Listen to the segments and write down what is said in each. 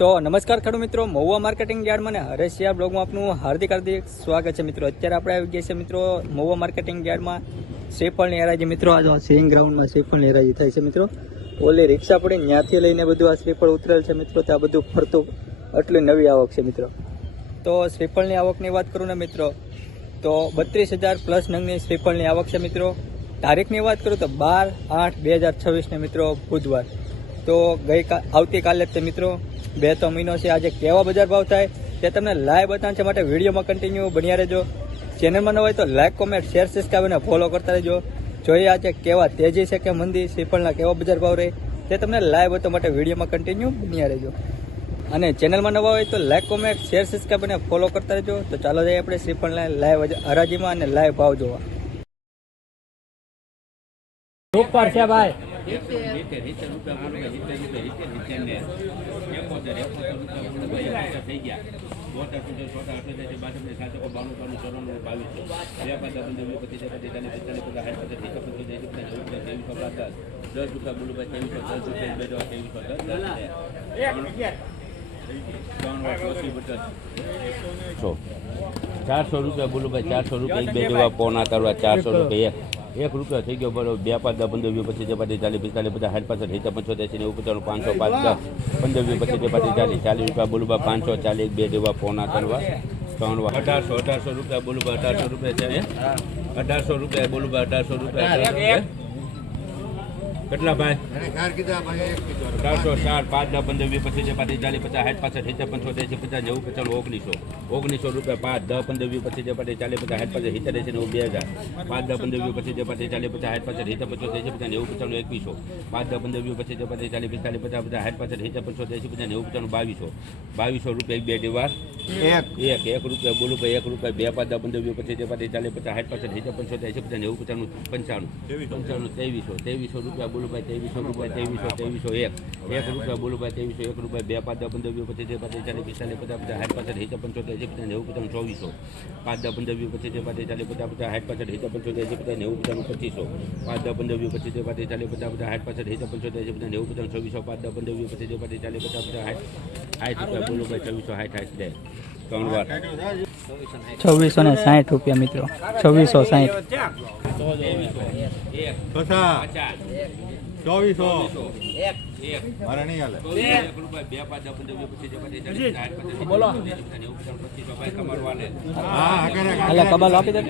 તો નમસ્કાર ખેડૂત મિત્રો, મહુવા માર્કેટિંગ યાર્ડમાં ને હરેશિયા બ્લોગમાં આપનું હાર્દિક સ્વાગત છે મિત્રો। અત્યારે આપણે આવી ગયા છે મિત્રો મહુવા માર્કેટિંગ યાર્ડમાં શ્રીફળની હરાજી મિત્રો। આ સિંગ ગ્રાઉન્ડમાં શ્રીફળની હરાજી થાય છે મિત્રો। ઓલી રિક્ષા પડી ત્યાંથી લઈને બધું આ શ્રીફળ ઉતરેલ છે મિત્રો। ત્યાં બધું ફરતું આટલી નવી આવક છે મિત્રો। તો શ્રીફળની આવકની વાત કરું ને મિત્રો તો 32,000 પ્લસ નંગની શ્રીફળની આવક છે મિત્રો। તારીખની વાત કરું તો 12/8/2026 ને મિત્રો બુધવાર। તો આવતીકાલે જ છે મિત્રો, 2 મહિનો છે। આજે કેવા બજાર ભાવ થાય તે તમને લાઈવ બતાવશે, માટે વિડીયોમાં કન્ટિન્યુ બન્યા રહેજો। ચેનલમાં ન હોય તો લાઈક, કોમેન્ટ, શેર, સબસ્ક્રાઈબ અને ફોલો કરતા રહેજો। જોઈએ આજે કેવા તેજી છે કે મંદી, શ્રીફળના કેવા બજાર ભાવ રહે તે તમને લાઈવ બતાવવા માટે વિડીયોમાં કન્ટિન્યુ બન્યા રહેજો। અને ચેનલમાં નવા હોય તો લાઈક, કોમેન્ટ, શેર, સબસ્ક્રાઈબ અને ફોલો કરતા રહેજો। તો ચાલો જઈએ આપણે શ્રીફળના લાઈવ હરાજીમાં અને લાઈવ ભાવ જોવા। ઉપર છે ભાઈ ₹400 બોલું ભાઈ, ₹400 એક બે જેવા પોના કરવા, ₹400 એક રૂપિયા થઈ ગયો બરોબર। 2 5 10 15 20 25 40 45 50 60 65 70 85 90 95 5 10 15 20 25 40 ₹40 બોલું ભાઈ, 540 એક બે જેવા પોના કરવા, 1800 રૂપિયા બોલું ભાઈ, 1800 રૂપિયા છે, 1800 રૂપિયા બોલું ભાઈ, 1800 રૂપિયા કેટલા ભાઈ? 404 5 10 15 20 25 40 50 60 65 70 85 50 1900 રૂપિયા 5 10 15 20 25 40 50 60 70 2000 5 10 15 20 25 40 50 60 65 70 85 2100 5 10 15 20 25 40 50 50 60 65 2200 રૂપિયા એક બે વાર એક રૂપિયા બોલું ભાઈ, 1 રૂપિયા 2 5 10 15 20 25 40 50 60 65 85 2300 રૂપિયા બોલું ભાઈ, 2300 રૂપિયા 1 રૂપિયા બોલું ભાઈ, 2300 1 રૂપિયા 2 5 10 15 20 25 40 50 60 65 2400 5 10 15 20 25 40 50 60 65 2500 5 10 15 20 25 40 50 60 65 2400 5 10 15 20 25 40 50 60 બોલું ભાઈ, 2460 ત્રણ વાર 2660 રૂપિયા મિત્રો, 2660 કબાલ આપી દે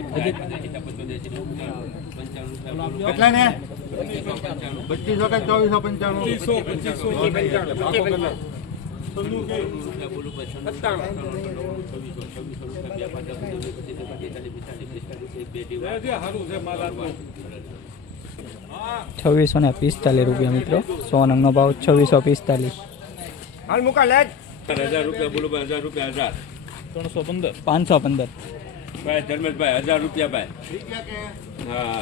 કેટલા ને 2595 ₹2645 રૂપિયા મિત્રો। 100 નંગનો ભાવ 2645। 1000 રૂપિયા બોલું ભાઈ, 1000 રૂપિયા 1000 515 ભાઈ, ધર્મેશભાઈ 1000 રૂપિયા ભાઈ, હા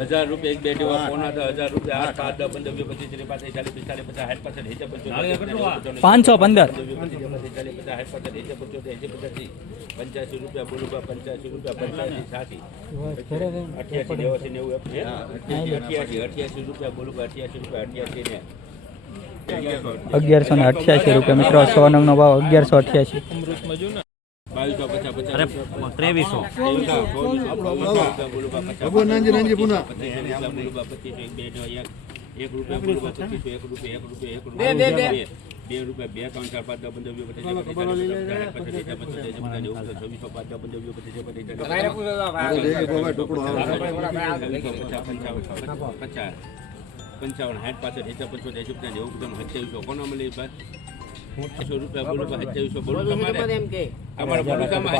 1000 રૂપિયા એક બે જેવા પોના, 1000 રૂપિયા 8 5 10 15 20 25 40 45 50 85 રૂપિયા બોલું ભાઈ, 85 રૂપિયા 85 88 રૂપિયા બોલું ભાઈ, 88 ને 1188 રૂપિયા મિત્રો। 100 નંગનો ભાવ 1188। 55 કોનો મળી ભાઈ? 100 રૂપિયા બોલો ભાઈ, 2700 બોલો તમારે અમારા ભરોસામાં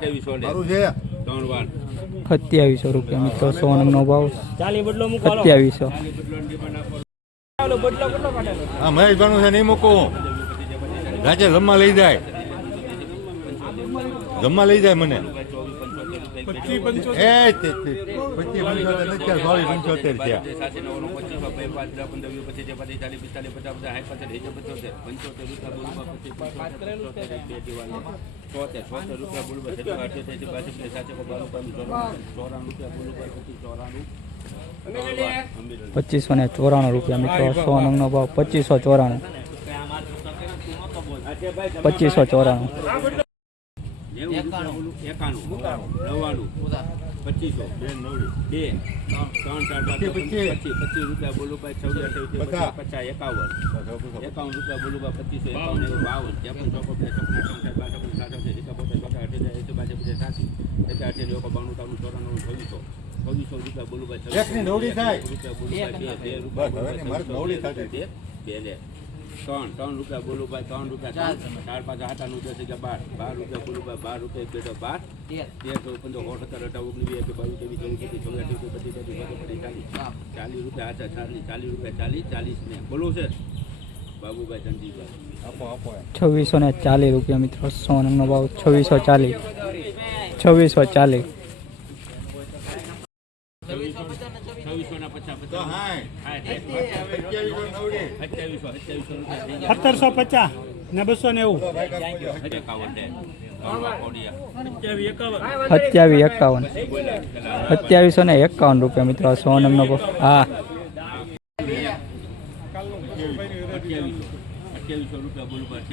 2700 ત્રણ વાર 2700 રૂપિયા મિત્રો। 100 નંગનો ભાવ 2700। હા મહેશ બનવું છે, નહીં મૂકવું રાજે જમવા લઈ જાય મને 25 ₹2594 મિત્રો। 100 નંગનો ભાવ 2594। 2594. 25 રૂપિયા બોલું ભાઈ 54 50 51 રૂપિયા બોલું ભાઈ એકની નવડી થાય. ત્રણ રૂપિયા બોલું ભાઈ 3 રૂપિયા 4 5 8 9 10 11 12 રૂપિયા બોલું ભાઈ 12 રૂપિયા 1 2 12 13 15 16 17 18 19 20 21 22 23 24 25 26 27 28 29 30 40 રૂપિયા આચા 40 રૂપિયા 40 ને બોલું છે બાબુભાઈ ધનજીભાઈ આપો આપો 2640 રૂપિયા મિત્રો. 100 નંગનો ભાવ 2640. 2640. 2650 તો હાય 2750 1750 ને 290. 2751 રૂપિયા મિત્રો. 100 નંગનો ભાવ. હા 2800 રૂપિયા બોલું ભાઈ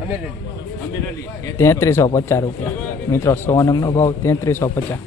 અમે 3350 રૂપિયા મિત્રો. 100 નંગનો ભાવ 3350.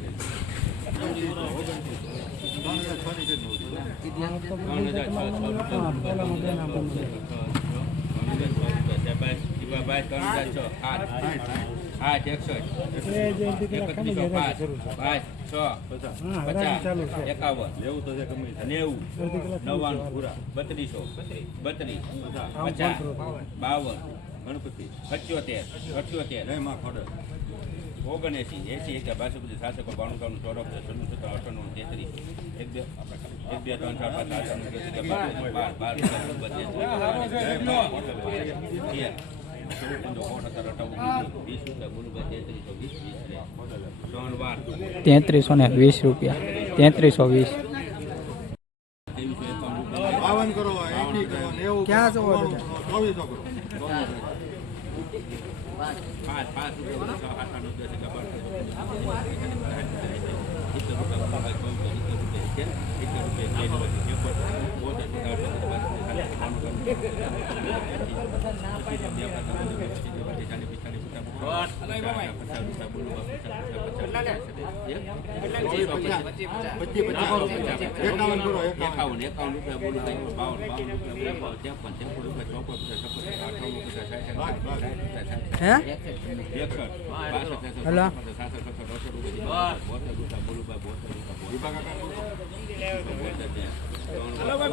ગણપતિ 78 79 80 81 52 792 94 33 1 2 3 4 5 3320 રૂપિયા. 3320. 52 કરો 80 કરો 90 ક્યાં છો 24 કરો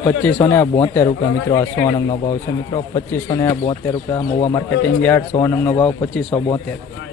2572 રૂપિયા મિત્રો. આ 100 નંગનો ભાવ છે મિત્રો. 2572 રૂપિયા. Mahuva marketing yard. 100 નંગનો ભાવ 2572.